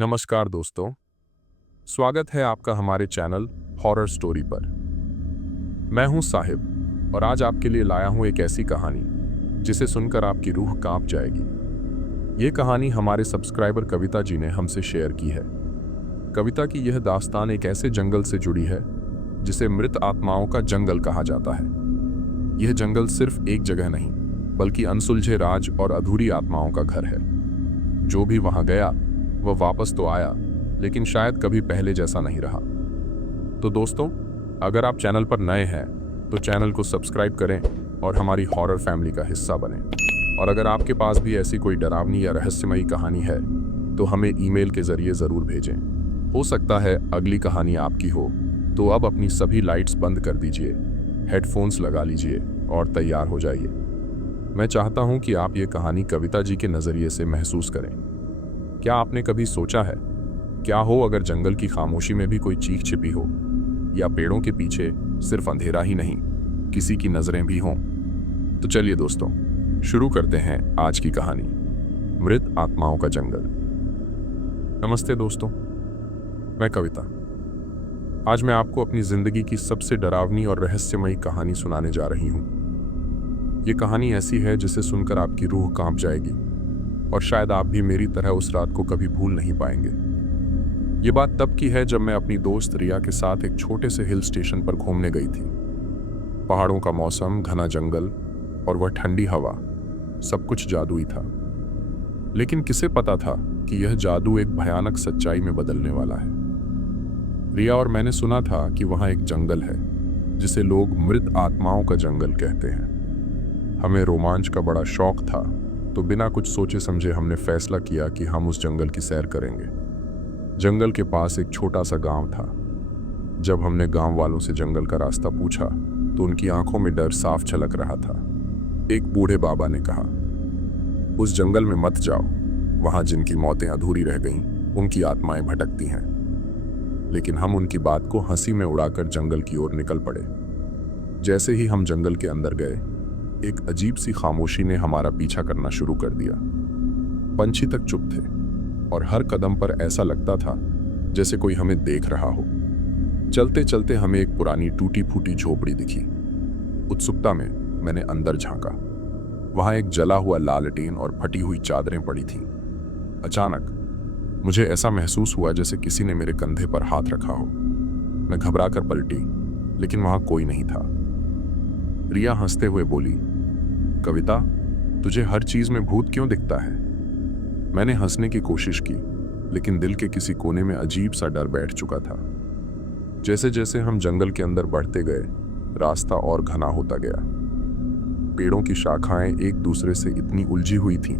नमस्कार दोस्तों, स्वागत है आपका हमारे चैनल हॉरर स्टोरी पर। मैं हूं साहिब और आज आपके लिए लाया हूं एक ऐसी कहानी जिसे सुनकर आपकी रूह कांप जाएगी। ये कहानी हमारे सब्सक्राइबर कविता जी ने हमसे शेयर की है। कविता की यह दास्तान एक ऐसे जंगल से जुड़ी है जिसे मृत आत्माओं का जंगल कहा जाता है। यह जंगल सिर्फ एक जगह नहीं, बल्कि अनसुलझे राज और अधूरी आत्माओं का घर है। जो भी वहां गया वह वापस तो आया, लेकिन शायद कभी पहले जैसा नहीं रहा। तो दोस्तों, अगर आप चैनल पर नए हैं तो चैनल को सब्सक्राइब करें और हमारी हॉरर फैमिली का हिस्सा बनें। और अगर आपके पास भी ऐसी कोई डरावनी या रहस्यमयी कहानी है तो हमें ईमेल के जरिए ज़रूर भेजें। हो सकता है अगली कहानी आपकी हो। तो अब अपनी सभी लाइट्स बंद कर दीजिए, हेडफोन्स लगा लीजिए और तैयार हो जाइए। मैं चाहता हूं कि आप ये कहानी कविता जी के नज़रिए से महसूस करें। क्या आपने कभी सोचा है, क्या हो अगर जंगल की खामोशी में भी कोई चीख छिपी हो, या पेड़ों के पीछे सिर्फ अंधेरा ही नहीं, किसी की नजरें भी हों? तो चलिए दोस्तों, शुरू करते हैं आज की कहानी, मृत आत्माओं का जंगल। नमस्ते दोस्तों, मैं कविता। आज मैं आपको अपनी जिंदगी की सबसे डरावनी और रहस्यमयी कहानी सुनाने जा रही हूं। ये कहानी ऐसी है जिसे सुनकर आपकी रूह कांप जाएगी और शायद आप भी मेरी तरह उस रात को कभी भूल नहीं पाएंगे। ये बात तब की है जब मैं अपनी दोस्त रिया के साथ एक छोटे से हिल स्टेशन पर घूमने गई थी। पहाड़ों का मौसम, घना जंगल और वह ठंडी हवा, सब कुछ जादुई था। लेकिन किसे पता था कि यह जादू एक भयानक सच्चाई में बदलने वाला है। रिया और मैंने सुना था कि वहां एक जंगल है जिसे लोग मृत आत्माओं का जंगल कहते हैं। हमें रोमांच का बड़ा शौक था, तो बिना कुछ सोचे समझे हमने फैसला किया कि हम उस जंगल की सैर करेंगे। जंगल के पास एक छोटा सा गांव था। जब हमने गांव वालों से जंगल का रास्ता पूछा तो उनकी आंखों में डर साफ झलक रहा था। एक बूढ़े बाबा ने कहा, उस जंगल में मत जाओ, वहां जिनकी मौतें अधूरी रह गईं, उनकी आत्माएं भटकती हैं। लेकिन हम उनकी बात को हंसी में उड़ाकर जंगल की ओर निकल पड़े। जैसे ही हम जंगल के अंदर गए, एक अजीब सी खामोशी ने हमारा पीछा करना शुरू कर दिया। पंछी तक चुप थे और हर कदम पर ऐसा लगता था जैसे कोई हमें देख रहा हो। चलते चलते हमें एक पुरानी टूटी फूटी झोपड़ी दिखी। उत्सुकता में मैंने अंदर झांका। वहां एक जला हुआ लालटेन और फटी हुई चादरें पड़ी थीं। अचानक मुझे ऐसा महसूस हुआ जैसे किसी ने मेरे कंधे पर हाथ रखा हो। मैं घबरा कर पलटी, लेकिन वहां कोई नहीं था। रिया हंसते हुए बोली, कविता, तुझे हर चीज में भूत क्यों दिखता है? मैंने हंसने की कोशिश की, लेकिन दिल के किसी कोने में अजीब सा डर बैठ चुका था। जैसे जैसे हम जंगल के अंदर बढ़ते गए, रास्ता और घना होता गया। पेड़ों की शाखाएं एक दूसरे से इतनी उलझी हुई थीं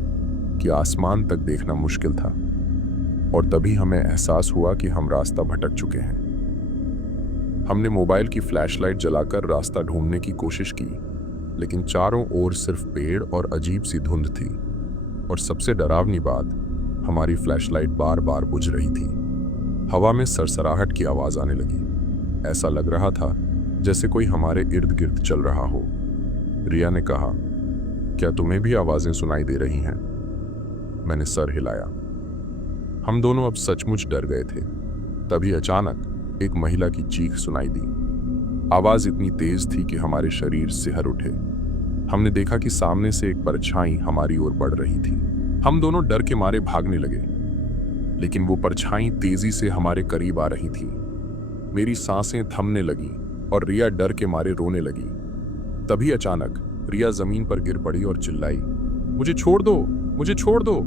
कि आसमान तक देखना मुश्किल था। और तभी हमें एहसास हुआ कि हम रास्ता भटक चुके हैं। हमने मोबाइल की फ्लैशलाइट जलाकर रास्ता ढूंढने की कोशिश की, लेकिन चारों ओर सिर्फ पेड़ और अजीब सी धुंध थी। और सबसे डरावनी बात, हमारी फ्लैशलाइट बार बार बुझ रही थी। हवा में सरसराहट की आवाज आने लगी। ऐसा लग रहा था जैसे कोई हमारे इर्द गिर्द चल रहा हो। रिया ने कहा, क्या तुम्हें भी आवाजें सुनाई दे रही हैं? मैंने सर हिलाया। हम दोनों अब सचमुच डर गए थे। तभी अचानक एक महिला की चीख सुनाई दी। आवाज इतनी तेज थी कि हमारे शरीर सिहर उठे। हमने देखा कि सामने से एक परछाई हमारी ओर बढ़ रही थी। हम दोनों डर के मारे भागने लगे, लेकिन वो परछाई तेजी से हमारे करीब आ रही थी। मेरी सांसें थमने लगी और रिया डर के मारे रोने लगी। तभी अचानक रिया जमीन पर गिर पड़ी और चिल्लाई, मुझे छोड़ दो, मुझे छोड़ दो।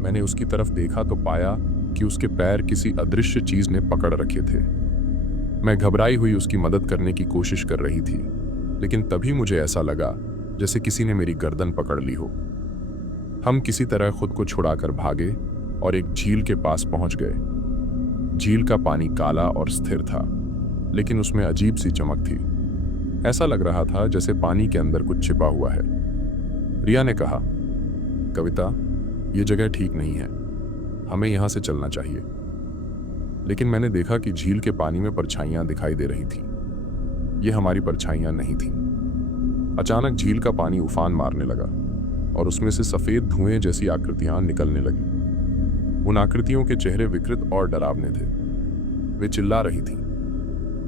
मैंने उसकी तरफ देखा तो पाया कि उसके पैर किसी अदृश्य चीज ने पकड़ रखे थे। मैं घबराई हुई उसकी मदद करने की कोशिश कर रही थी, लेकिन तभी मुझे ऐसा लगा जैसे किसी ने मेरी गर्दन पकड़ ली हो। हम किसी तरह खुद को छुड़ाकर भागे और एक झील के पास पहुंच गए। झील का पानी काला और स्थिर था, लेकिन उसमें अजीब सी चमक थी। ऐसा लग रहा था जैसे पानी के अंदर कुछ छिपा हुआ है। रिया ने कहा, कविता, ये जगह ठीक नहीं है, हमें यहां से चलना चाहिए। लेकिन मैंने देखा कि झील के पानी में परछाइयां दिखाई दे रही थीं। ये हमारी परछाइयां नहीं थीं। अचानक झील का पानी उफान मारने लगा और उसमें से सफेद धुएं जैसी आकृतियां निकलने लगी। उन आकृतियों के चेहरे विकृत और डरावने थे। वे चिल्ला रही थीं,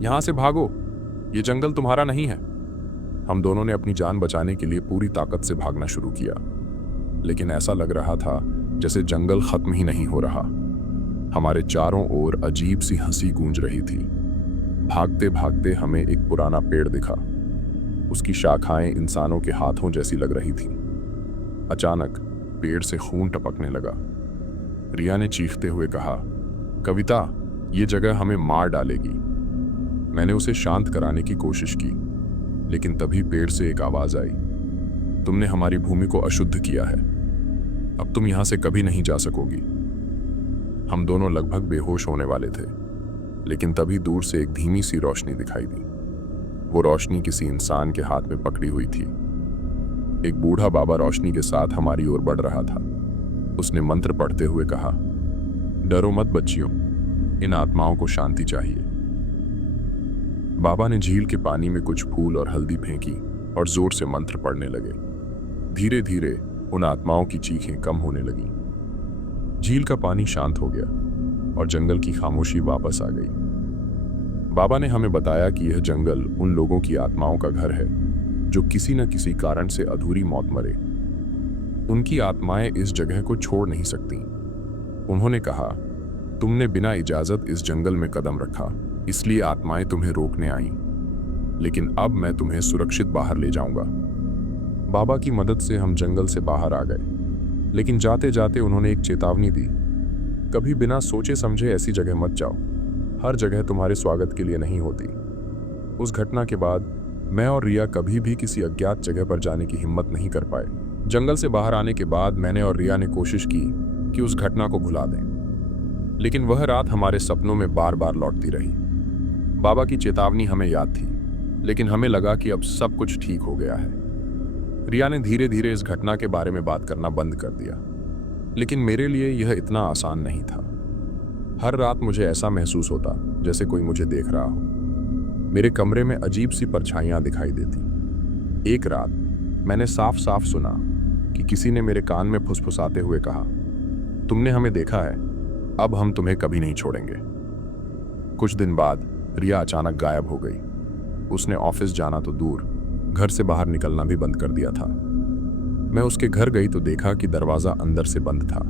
यहां से भागो, ये जंगल तुम्हारा नहीं है। हम दोनों ने अपनी जान बचाने के लिए पूरी ताकत से भागना शुरू किया, लेकिन ऐसा लग रहा था जैसे जंगल खत्म ही नहीं हो रहा। हमारे चारों ओर अजीब सी हंसी गूंज रही थी। भागते भागते हमें एक पुराना पेड़ दिखा। उसकी शाखाएं इंसानों के हाथों जैसी लग रही थीं। अचानक पेड़ से खून टपकने लगा। रिया ने चीखते हुए कहा, कविता, ये जगह हमें मार डालेगी। मैंने उसे शांत कराने की कोशिश की, लेकिन तभी पेड़ से एक आवाज आई, तुमने हमारी भूमि को अशुद्ध किया है, अब तुम यहां से कभी नहीं जा सकोगी। हम दोनों लगभग बेहोश होने वाले थे, लेकिन तभी दूर से एक धीमी सी रोशनी दिखाई दी। वो रोशनी किसी इंसान के हाथ में पकड़ी हुई थी। एक बूढ़ा बाबा रोशनी के साथ हमारी ओर बढ़ रहा था। उसने मंत्र पढ़ते हुए कहा, डरो मत बच्चियों, इन आत्माओं को शांति चाहिए। बाबा ने झील के पानी में कुछ फूल और हल्दी फेंकी और जोर से मंत्र पढ़ने लगे। धीरे धीरे उन आत्माओं की चीखें कम होने लगी। झील का पानी शांत हो गया और जंगल की खामोशी वापस आ गई। बाबा ने हमें बताया कि यह जंगल उन लोगों की आत्माओं का घर है जो किसी न किसी कारण से अधूरी मौत मरे। उनकी आत्माएं इस जगह को छोड़ नहीं सकती। उन्होंने कहा, तुमने बिना इजाजत इस जंगल में कदम रखा, इसलिए आत्माएं तुम्हें रोकने आईं, लेकिन अब मैं तुम्हें सुरक्षित बाहर ले जाऊंगा। बाबा की मदद से हम जंगल से बाहर आ गए, लेकिन जाते जाते उन्होंने एक चेतावनी दी, कभी बिना सोचे समझे ऐसी जगह मत जाओ, हर जगह तुम्हारे स्वागत के लिए नहीं होती। उस घटना के बाद मैं और रिया कभी भी किसी अज्ञात जगह पर जाने की हिम्मत नहीं कर पाए। जंगल से बाहर आने के बाद मैंने और रिया ने कोशिश की कि उस घटना को भुला दें, लेकिन वह रात हमारे सपनों में बार बार लौटती रही। बाबा की चेतावनी हमें याद थी, लेकिन हमें लगा कि अब सब कुछ ठीक हो गया है। रिया ने धीरे धीरे इस घटना के बारे में बात करना बंद कर दिया, लेकिन मेरे लिए यह इतना आसान नहीं था। हर रात मुझे ऐसा महसूस होता जैसे कोई मुझे देख रहा हो। मेरे कमरे में अजीब सी परछाइयां दिखाई देती। एक रात मैंने साफ साफ सुना कि किसी ने मेरे कान में फुसफुसाते हुए कहा, तुमने हमें देखा है, अब हम तुम्हें कभी नहीं छोड़ेंगे। कुछ दिन बाद रिया अचानक गायब हो गई। उसने ऑफिस जाना तो दूर, घर से बाहर निकलना भी बंद कर दिया था। मैं उसके घर गई तो देखा कि दरवाजा अंदर से बंद था।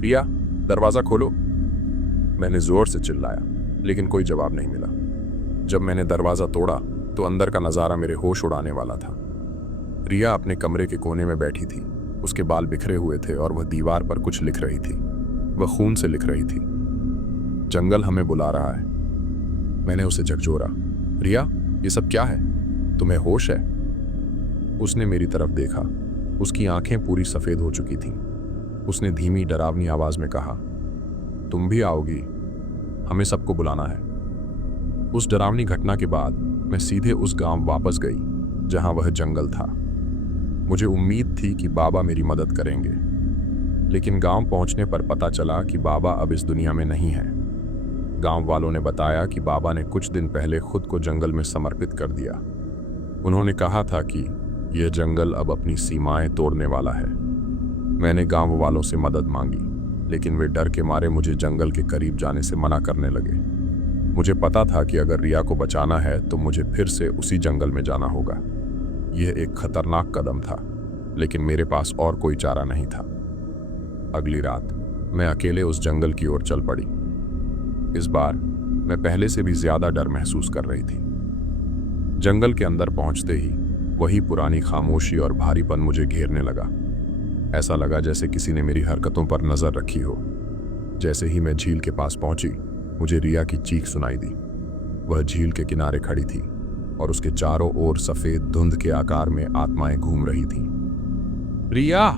रिया, दरवाजा खोलो, मैंने जोर से चिल्लाया, लेकिन कोई जवाब नहीं मिला। जब मैंने दरवाजा तोड़ा तो अंदर का नजारा मेरे होश उड़ाने वाला था। रिया अपने कमरे के कोने में बैठी थी। उसके बाल बिखरे हुए थे और वह दीवार पर कुछ लिख रही थी। वह खून से लिख रही थी, जंगल हमें बुला रहा है। मैंने उसे झकझोरा, रिया, ये सब क्या है? तुम्हें होश है? उसने मेरी तरफ देखा। उसकी आंखें पूरी सफेद हो चुकी थीं। उसने धीमी डरावनी आवाज में कहा, तुम भी आओगी, हमें सबको बुलाना है। उस डरावनी घटना के बाद मैं सीधे उस गांव वापस गई जहां वह जंगल था। मुझे उम्मीद थी कि बाबा मेरी मदद करेंगे, लेकिन गांव पहुंचने पर पता चला कि बाबा अब इस दुनिया में नहीं है। गांव वालों ने बताया कि बाबा ने कुछ दिन पहले खुद को जंगल में समर्पित कर दिया। उन्होंने कहा था कि यह जंगल अब अपनी सीमाएं तोड़ने वाला है। मैंने गांव वालों से मदद मांगी, लेकिन वे डर के मारे मुझे जंगल के करीब जाने से मना करने लगे। मुझे पता था कि अगर रिया को बचाना है तो मुझे फिर से उसी जंगल में जाना होगा। यह एक खतरनाक कदम था, लेकिन मेरे पास और कोई चारा नहीं था। अगली रात मैं अकेले उस जंगल की ओर चल पड़ी। इस बार मैं पहले से भी ज्यादा डर महसूस कर रही थी। जंगल के अंदर पहुंचते ही वही पुरानी खामोशी और भारीपन मुझे घेरने लगा। ऐसा लगा जैसे किसी ने मेरी हरकतों पर नजर रखी हो। जैसे ही मैं झील के पास पहुंची, मुझे रिया की चीख सुनाई दी। वह झील के किनारे खड़ी थी और उसके चारों ओर सफेद धुंध के आकार में आत्माएं घूम रही थीं। रिया,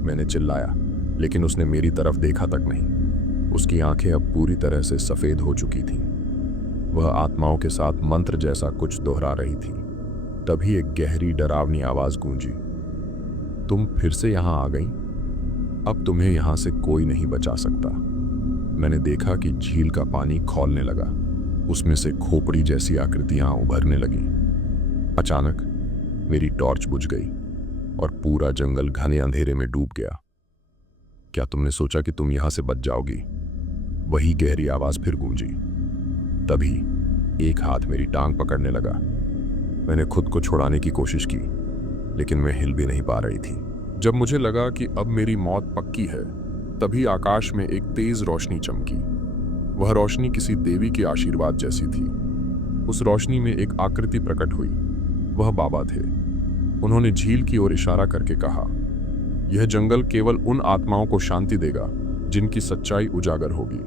मैंने चिल्लाया, लेकिन उसने मेरी तरफ देखा तक नहीं। उसकी आंखें अब पूरी तरह से सफेद हो चुकी थीं। वह आत्माओं के साथ मंत्र जैसा कुछ दोहरा रही थी। तभी एक गहरी डरावनी आवाज गूंजी, तुम फिर से यहां आ गई, अब तुम्हें यहां से कोई नहीं बचा सकता। मैंने देखा कि झील का पानी खौलने लगा। उसमें से खोपड़ी जैसी आकृतियां उभरने लगीं। अचानक मेरी टॉर्च बुझ गई और पूरा जंगल घने अंधेरे में डूब गया। क्या तुमने सोचा कि तुम यहां से बच जाओगी? वही गहरी आवाज फिर गूंजी। तभी एक हाथ मेरी टांग पकड़ने लगा। मैंने खुद को छुड़ाने की कोशिश की, लेकिन मैं हिल भी नहीं पा रही थी। जब मुझे लगा कि अब मेरी मौत पक्की है, तभी आकाश में एक तेज रोशनी चमकी। वह रोशनी किसी देवी के आशीर्वाद जैसी थी। उस रोशनी में एक आकृति प्रकट हुई। वह बाबा थे। उन्होंने झील की ओर इशारा करके कहा, यह जंगल केवल उन आत्माओं को शांति देगा जिनकी सच्चाई उजागर होगी।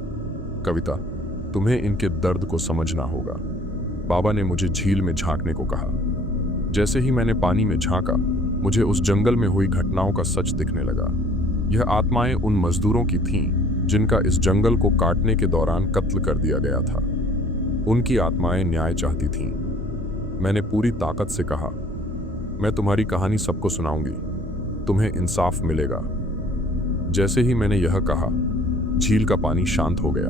कविता, तुम्हें इनके दर्द को समझना होगा। बाबा ने मुझे झील में झांकने को कहा। जैसे ही मैंने पानी में झांका, मुझे उस जंगल में हुई घटनाओं का सच दिखने लगा। यह आत्माएं उन मजदूरों की थीं जिनका इस जंगल को काटने के दौरान कत्ल कर दिया गया था। उनकी आत्माएं न्याय चाहती थीं। मैंने पूरी ताकत से कहा, मैं तुम्हारी कहानी सबको सुनाऊंगी, तुम्हें इंसाफ मिलेगा। जैसे ही मैंने यह कहा, झील का पानी शांत हो गया।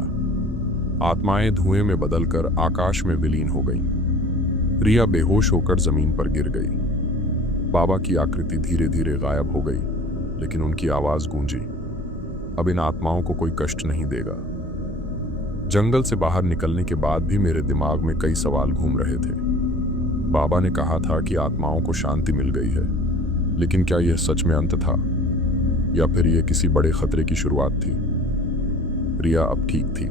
आत्माएं धुएं में बदलकर आकाश में विलीन हो गईं। रिया बेहोश होकर जमीन पर गिर गई। बाबा की आकृति धीरे धीरे गायब हो गई, लेकिन उनकी आवाज गूंजी, अब इन आत्माओं को कोई कष्ट नहीं देगा। जंगल से बाहर निकलने के बाद भी मेरे दिमाग में कई सवाल घूम रहे थे। बाबा ने कहा था कि आत्माओं को शांति मिल गई है, लेकिन क्या यह सच में अंत था, या फिर यह किसी बड़े खतरे की शुरुआत थी? रिया अब ठीक थी,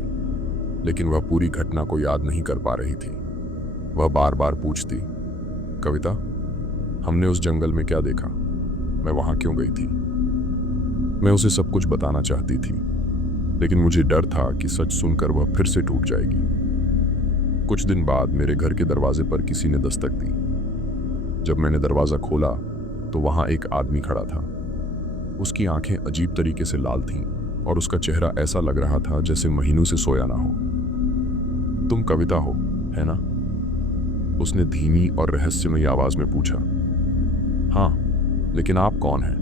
लेकिन वह पूरी घटना को याद नहीं कर पा रही थी। वह बार बार पूछती, कविता, हमने उस जंगल में क्या देखा? मैं वहां क्यों गई थी? मैं उसे सब कुछ बताना चाहती थी, लेकिन मुझे डर था कि सच सुनकर वह फिर से टूट जाएगी। कुछ दिन बाद मेरे घर के दरवाजे पर किसी ने दस्तक दी। जब मैंने दरवाजा खोला तो वहां एक आदमी खड़ा था। उसकी आंखें अजीब तरीके से लाल थीं और उसका चेहरा ऐसा लग रहा था जैसे महीनों से सोया ना हो। तुम कविता हो, है ना? उसने धीमी और रहस्यमयी आवाज में पूछा। हाँ, लेकिन आप कौन हैं?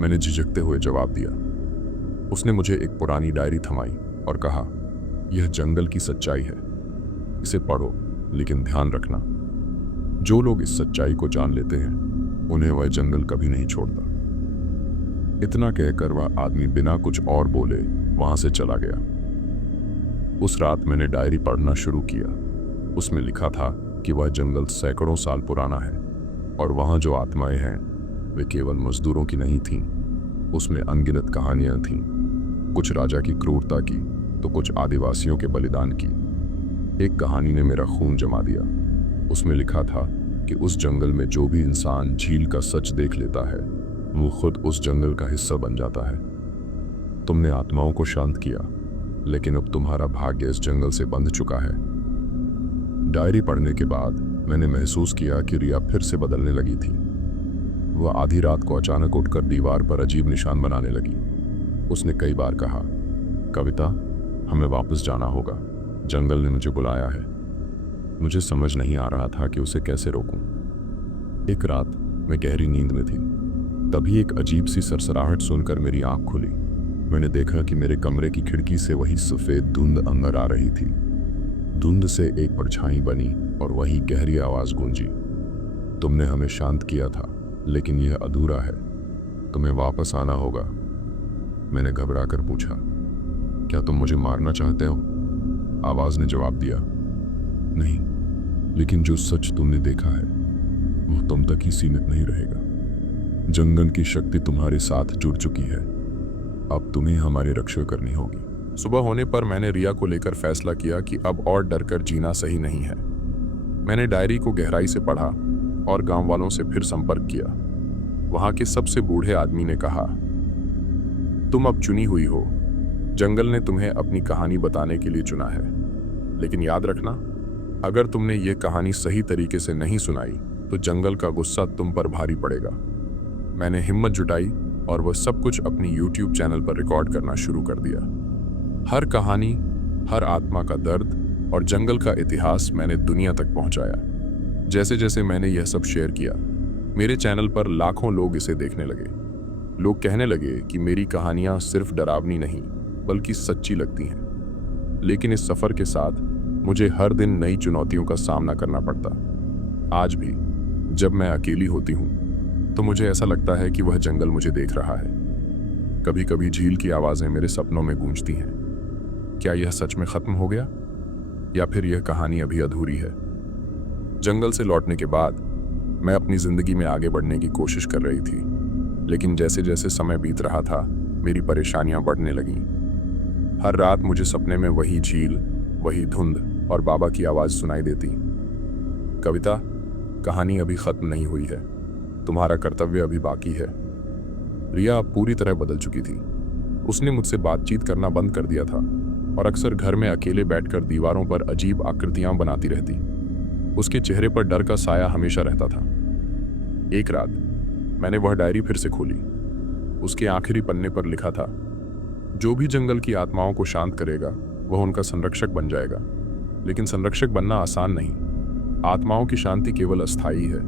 मैंने झिझकते हुए जवाब दिया। उसने मुझे एक पुरानी डायरी थमाई और कहा, यह जंगल की सच्चाई है, इसे पढ़ो, लेकिन ध्यान रखना, जो लोग इस सच्चाई को जान लेते हैं उन्हें वह जंगल कभी नहीं छोड़ता। इतना कहकर वह आदमी बिना कुछ और बोले वहां से चला गया। उस रात मैंने डायरी पढ़ना शुरू किया। उसमें लिखा था कि वह जंगल सैकड़ों साल पुराना है और वहां जो आत्माएं हैं वे केवल मजदूरों की नहीं थीं। उसमें अनगिनत कहानियां थीं, कुछ राजा की क्रूरता की तो कुछ आदिवासियों के बलिदान की। एक कहानी ने मेरा खून जमा दिया। उसमें लिखा था कि उस जंगल में जो भी इंसान झील का सच देख लेता है वो खुद उस जंगल का हिस्सा बन जाता है। तुमने आत्माओं को शांत किया, लेकिन अब तुम्हारा भाग्य इस जंगल से बंध चुका है। डायरी पढ़ने के बाद मैंने महसूस किया कि रिया फिर से बदलने लगी थी। वह आधी रात को अचानक उठकर दीवार पर अजीब निशान बनाने लगी। उसने कई बार कहा, कविता, हमें वापस जाना होगा, जंगल ने मुझे बुलाया है। मुझे समझ नहीं आ रहा था कि उसे कैसे रोकूं। एक रात मैं गहरी नींद में थी, तभी एक अजीब सी सरसराहट सुनकर मेरी आंख खुली। मैंने देखा कि मेरे कमरे की खिड़की से वही सफेद धुंध अंदर आ रही थी। धुंध से एक परछाई बनी और वही गहरी आवाज गूंजी, तुमने हमें शांत किया था, लेकिन यह अधूरा है, तुम्हें वापस आना होगा। मैंने घबराकर पूछा, क्या तुम मुझे मारना चाहते हो? आवाज ने जवाब दिया, नहीं, लेकिन जो सच तुमने देखा है वो तुम तक ही सीमित नहीं रहेगा। जंगल की शक्ति तुम्हारे साथ जुड़ चुकी है, अब तुम्हें हमारी रक्षा करनी होगी। सुबह होने पर मैंने रिया को लेकर फैसला किया कि अब और डरकर जीना सही नहीं है। मैंने डायरी को गहराई से पढ़ा और गांव वालों से फिर संपर्क किया। वहां के सबसे बूढ़े आदमी ने कहा, तुम अब चुनी हुई हो, जंगल ने तुम्हें अपनी कहानी बताने के लिए चुना है, लेकिन याद रखना, अगर तुमने ये कहानी सही तरीके से नहीं सुनाई तो जंगल का गुस्सा तुम पर भारी पड़ेगा। मैंने हिम्मत जुटाई और वह सब कुछ अपनी YouTube चैनल पर रिकॉर्ड करना शुरू कर दिया। हर कहानी, हर आत्मा का दर्द और जंगल का इतिहास मैंने दुनिया तक पहुंचाया। जैसे जैसे मैंने यह सब शेयर किया, मेरे चैनल पर लाखों लोग इसे देखने लगे। लोग कहने लगे कि मेरी कहानियां सिर्फ डरावनी नहीं बल्कि सच्ची लगती हैं। लेकिन इस सफर के साथ मुझे हर दिन नई चुनौतियों का सामना करना पड़ता। आज भी जब मैं अकेली होती हूँ तो मुझे ऐसा लगता है कि वह जंगल मुझे देख रहा है। कभी कभी झील की आवाज़ें मेरे सपनों में गूंजती हैं। क्या यह सच में ख़त्म हो गया, या फिर यह कहानी अभी अधूरी है? जंगल से लौटने के बाद मैं अपनी ज़िंदगी में आगे बढ़ने की कोशिश कर रही थी, लेकिन जैसे जैसे समय बीत रहा था, मेरी परेशानियां बढ़ने लगीं। हर रात मुझे सपने में वही झील, वही धुंध और बाबा की आवाज़ सुनाई देती। कविता, कहानी अभी ख़त्म नहीं हुई है, तुम्हारा कर्तव्य अभी बाकी है। रिया अब पूरी तरह बदल चुकी थी। उसने मुझसे बातचीत करना बंद कर दिया था और अक्सर घर में अकेले बैठकर दीवारों पर अजीब आकृतियां बनाती रहती। उसके चेहरे पर डर का साया हमेशा रहता था। एक रात मैंने वह डायरी फिर से खोली। उसके आखिरी पन्ने पर लिखा था, जो भी जंगल की आत्माओं को शांत करेगा वह उनका संरक्षक बन जाएगा। लेकिन संरक्षक बनना आसान नहीं। आत्माओं की शांति केवल अस्थायी है।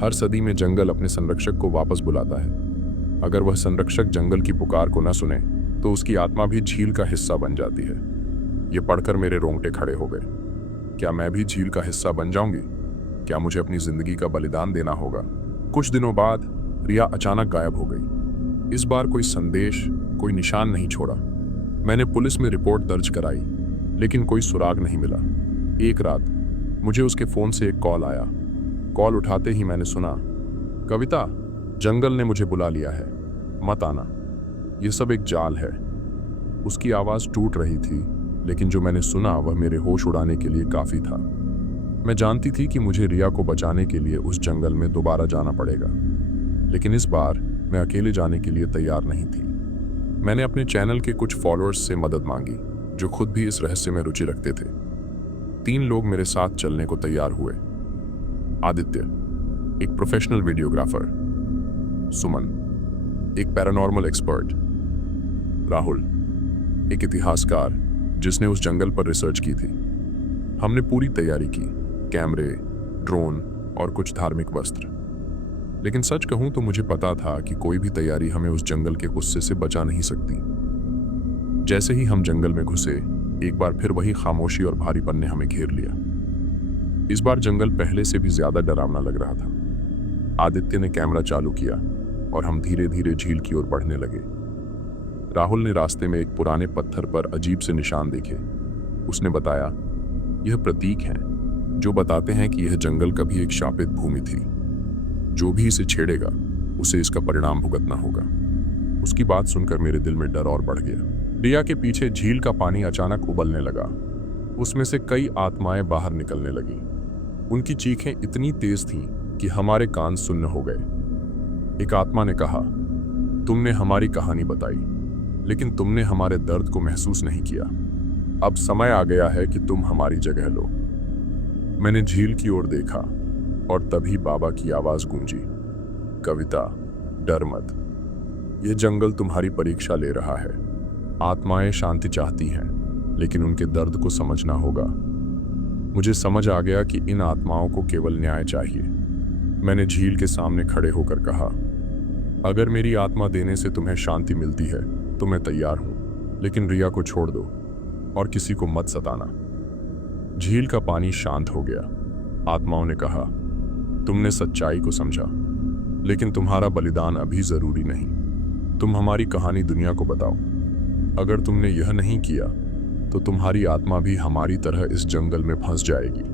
हर सदी में जंगल अपने संरक्षक को वापस बुलाता है। अगर वह संरक्षक जंगल की पुकार को न सुने तो उसकी आत्मा भी झील का हिस्सा बन जाती है। ये पढ़कर मेरे रोंगटे खड़े हो गए। क्या मैं भी झील का हिस्सा बन जाऊंगी? क्या मुझे अपनी जिंदगी का बलिदान देना होगा? कुछ दिनों बाद रिया अचानक गायब हो गई। इस बार कोई संदेश, कोई निशान नहीं छोड़ा। मैंने पुलिस में रिपोर्ट दर्ज कराई, लेकिन कोई सुराग नहीं मिला। एक रात मुझे उसके फोन से एक कॉल आया। कॉल उठाते ही मैंने सुना, कविता, जंगल ने मुझे बुला लिया है, मत आना, यह सब एक जाल है। उसकी आवाज़ टूट रही थी, लेकिन जो मैंने सुना वह मेरे होश उड़ाने के लिए काफ़ी था। मैं जानती थी कि मुझे रिया को बचाने के लिए उस जंगल में दोबारा जाना पड़ेगा, लेकिन इस बार मैं अकेले जाने के लिए तैयार नहीं थी। मैंने अपने चैनल के कुछ फॉलोअर्स से मदद मांगी, जो खुद भी इस रहस्य में रुचि रखते थे। 3 लोग मेरे साथ चलने को तैयार हुए। आदित्य, एक प्रोफेशनल वीडियोग्राफर, सुमन, एक पैरानॉर्मल एक्सपर्ट, राहुल, एक इतिहासकार जिसने उस जंगल पर रिसर्च की थी। हमने पूरी तैयारी की, कैमरे, ड्रोन और कुछ धार्मिक वस्त्र। लेकिन सच कहूं तो मुझे पता था कि कोई भी तैयारी हमें उस जंगल के गुस्से से बचा नहीं सकती। जैसे ही हम जंगल में घुसे, एक बार फिर वही खामोशी और भारीपन ने हमें घेर लिया। इस बार जंगल पहले से भी ज्यादा डरावना लग रहा था। आदित्य ने कैमरा चालू किया और हम धीरे धीरे झील की ओर बढ़ने लगे। राहुल ने रास्ते में एक पुराने पत्थर पर अजीब से निशान देखे। उसने बताया, यह प्रतीक हैं जो बताते हैं कि यह जंगल कभी एक शापित भूमि थी। जो भी इसे छेड़ेगा उसे इसका परिणाम भुगतना होगा। उसकी बात सुनकर मेरे दिल में डर और बढ़ गया। रिया के पीछे झील का पानी अचानक उबलने लगा। उसमें से कई आत्माएं बाहर निकलने लगीं। उनकी चीखें इतनी तेज थीं कि हमारे कान सुन्न हो गए। एक आत्मा ने कहा, तुमने हमारी कहानी बताई, लेकिन तुमने हमारे दर्द को महसूस नहीं किया। अब समय आ गया है कि तुम हमारी जगह लो। मैंने झील की ओर देखा और तभी बाबा की आवाज गूंजी, कविता, डर मत, यह जंगल तुम्हारी परीक्षा ले रहा है। आत्माएं शांति चाहती हैं, लेकिन उनके दर्द को समझना होगा। मुझे समझ आ गया कि इन आत्माओं को केवल न्याय चाहिए। मैंने झील के सामने खड़े होकर कहा, अगर मेरी आत्मा देने से तुम्हें शांति मिलती है तो मैं तैयार हूं, लेकिन रिया को छोड़ दो और किसी को मत सताना। झील का पानी शांत हो गया। आत्माओं ने कहा, तुमने सच्चाई को समझा, लेकिन तुम्हारा बलिदान अभी जरूरी नहीं। तुम हमारी कहानी दुनिया को बताओ। अगर तुमने यह नहीं किया तो तुम्हारी आत्मा भी हमारी तरह इस जंगल में फंस जाएगी।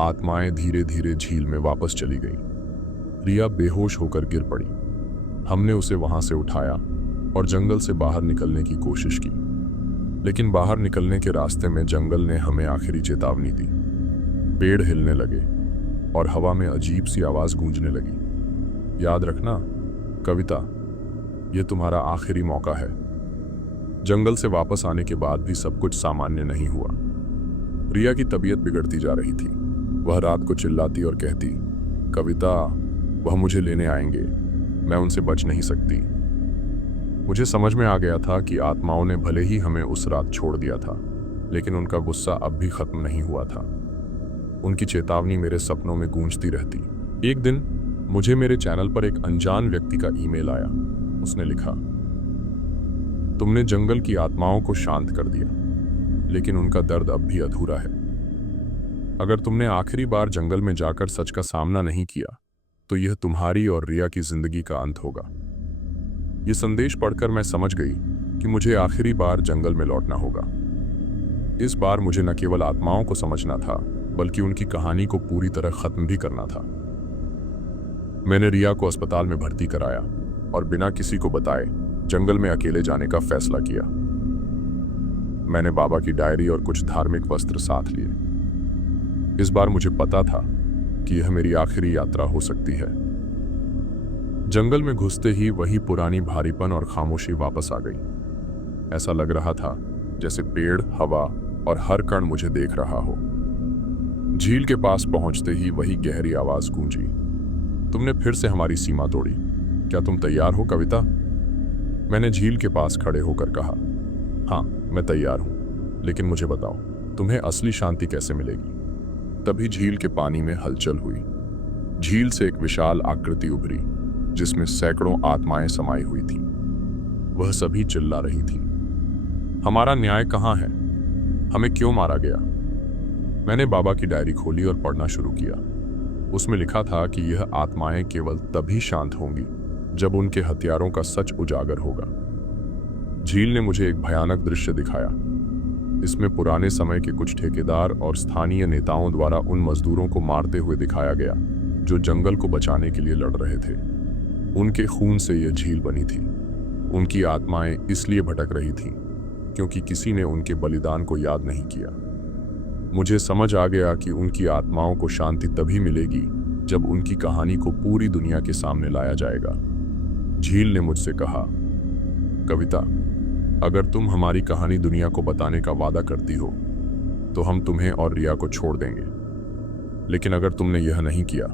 आत्माएं धीरे धीरे झील में वापस चली गईं। रिया बेहोश होकर गिर पड़ी। हमने उसे वहां से उठाया और जंगल से बाहर निकलने की कोशिश की, लेकिन बाहर निकलने के रास्ते में जंगल ने हमें आखिरी चेतावनी दी। पेड़ हिलने लगे और हवा में अजीब सी आवाज गूंजने लगी, याद रखना कविता, यह तुम्हारा आखिरी मौका है। जंगल से वापस आने के बाद भी सब कुछ सामान्य नहीं हुआ। रिया की तबीयत बिगड़ती जा रही थी। वह रात को चिल्लाती और कहती, कविता, वह मुझे लेने आएंगे, मैं उनसे बच नहीं सकती। मुझे समझ में आ गया था कि आत्माओं ने भले ही हमें उस रात छोड़ दिया था, लेकिन उनका गुस्सा अब भी खत्म नहीं हुआ था। उनकी चेतावनी मेरे सपनों में गूंजती रहती। एक दिन मुझे मेरे चैनल पर एक अनजान व्यक्ति का ईमेल आया। उसने लिखा, तुमने जंगल की आत्माओं को शांत कर दिया, लेकिन उनका दर्द अब भी अधूरा है। अगर तुमने आखिरी बार जंगल में जाकर सच का सामना नहीं किया तो यह तुम्हारी और रिया की जिंदगी का अंत होगा। ये संदेश पढ़कर मैं समझ गई कि मुझे आखिरी बार जंगल में लौटना होगा। इस बार मुझे न केवल आत्माओं को समझना था, बल्कि उनकी कहानी को पूरी तरह खत्म भी करना था। मैंने रिया को अस्पताल में भर्ती कराया और बिना किसी को बताए जंगल में अकेले जाने का फैसला किया। मैंने बाबा की डायरी और कुछ धार्मिक वस्त्र साथ लिए। इस बार मुझे पता था कि यह मेरी आखिरी यात्रा हो सकती है। जंगल में घुसते ही वही पुरानी भारीपन और खामोशी वापस आ गई। ऐसा लग रहा था जैसे पेड़, हवा और हर कण मुझे देख रहा हो। झील के पास पहुंचते ही वही गहरी आवाज गूंजी, तुमने फिर से हमारी सीमा तोड़ी, क्या तुम तैयार हो कविता? मैंने झील के पास खड़े होकर कहा, हाँ मैं तैयार हूं, लेकिन मुझे बताओ तुम्हें असली शांति कैसे मिलेगी? तभी झील के पानी में हलचल हुई। झील से एक विशाल आकृति उभरी जिसमें सैकड़ों आत्माएं समाई हुई थीं। वह सभी चिल्ला रही थीं, हमारा न्याय कहाँ है? हमें क्यों मारा गया? मैंने बाबा की डायरी खोली और पढ़ना शुरू किया। उसमें लिखा था कि यह आत्माएं केवल तभी शांत होंगी जब उनके हथियारों का सच उजागर होगा। झील ने मुझे एक भयानक दृश्य दिखाया। इसमें पुराने समय के कुछ ठेकेदार और स्थानीय नेताओं द्वारा उन मजदूरों को मारते हुए दिखाया गया जो जंगल को बचाने के लिए लड़ रहे थे। उनके खून से यह झील बनी थी। उनकी आत्माएं इसलिए भटक रही थीं क्योंकि किसी ने उनके बलिदान को याद नहीं किया। मुझे समझ आ गया कि उनकी आत्माओं को शांति तभी मिलेगी जब उनकी कहानी को पूरी दुनिया के सामने लाया जाएगा। झील ने मुझसे कहा, कविता, अगर तुम हमारी कहानी दुनिया को बताने का वादा करती हो तो हम तुम्हें और रिया को छोड़ देंगे, लेकिन अगर तुमने यह नहीं किया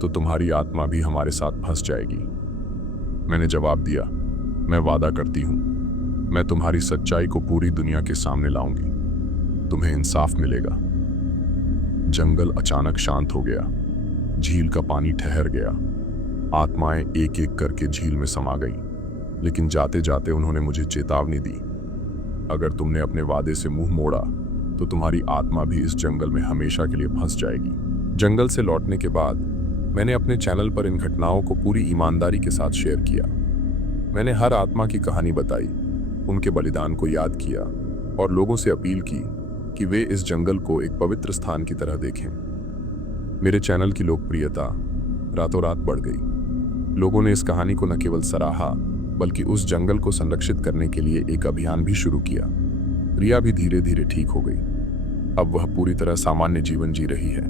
तो तुम्हारी आत्मा भी हमारे साथ फंस जाएगी। मैंने जवाब दिया, मैं वादा करती हूं, मैं तुम्हारी सच्चाई को पूरी दुनिया के सामने लाऊंगी, तुम्हें इंसाफ मिलेगा। जंगल अचानक शांत हो गया। झील का पानी ठहर गया। आत्माएं एक एक करके झील में समा गईं, लेकिन जाते जाते उन्होंने मुझे चेतावनी दी, अगर तुमने अपने वादे से मुंह मोड़ा तो तुम्हारी आत्मा भी इस जंगल में हमेशा के लिए फंस जाएगी। जंगल से लौटने के बाद मैंने अपने चैनल पर इन घटनाओं को पूरी ईमानदारी के साथ शेयर किया। मैंने हर आत्मा की कहानी बताई, उनके बलिदान को याद किया और लोगों से अपील की कि वे इस जंगल को एक पवित्र स्थान की तरह देखें। मेरे चैनल की लोकप्रियता रातों रात बढ़ गई। लोगों ने इस कहानी को न केवल सराहा, बल्कि उस जंगल को संरक्षित करने के लिए एक अभियान भी शुरू किया। रिया भी धीरे धीरे ठीक हो गई। अब वह पूरी तरह सामान्य जीवन जी रही है।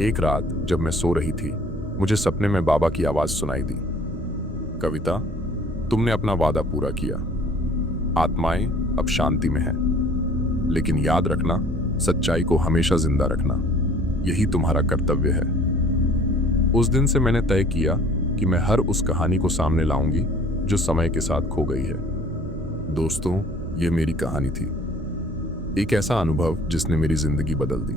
एक रात जब मैं सो रही थी, मुझे सपने में बाबा की आवाज सुनाई दी, कविता, तुमने अपना वादा पूरा किया, आत्माएं अब शांति में हैं, लेकिन याद रखना, सच्चाई को हमेशा जिंदा रखना, यही तुम्हारा कर्तव्य है। उस दिन से मैंने तय किया कि मैं हर उस कहानी को सामने लाऊंगी जो समय के साथ खो गई है। दोस्तों, ये मेरी कहानी थी, एक ऐसा अनुभव जिसने मेरी जिंदगी बदल दी।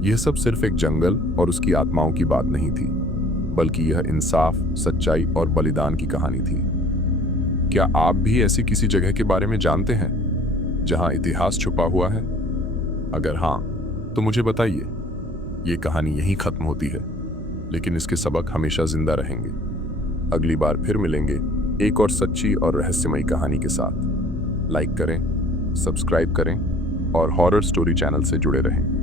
यह सब सिर्फ एक जंगल और उसकी आत्माओं की बात नहीं थी, बल्कि यह इंसाफ, सच्चाई और बलिदान की कहानी थी। क्या आप भी ऐसी किसी जगह के बारे में जानते हैं जहां इतिहास छुपा हुआ है? अगर हाँ, तो मुझे बताइए। ये कहानी यहीं खत्म होती है, लेकिन इसके सबक हमेशा जिंदा रहेंगे। अगली बार फिर मिलेंगे एक और सच्ची और रहस्यमयी कहानी के साथ। लाइक करें, सब्सक्राइब करें और हॉरर स्टोरी चैनल से जुड़े रहें।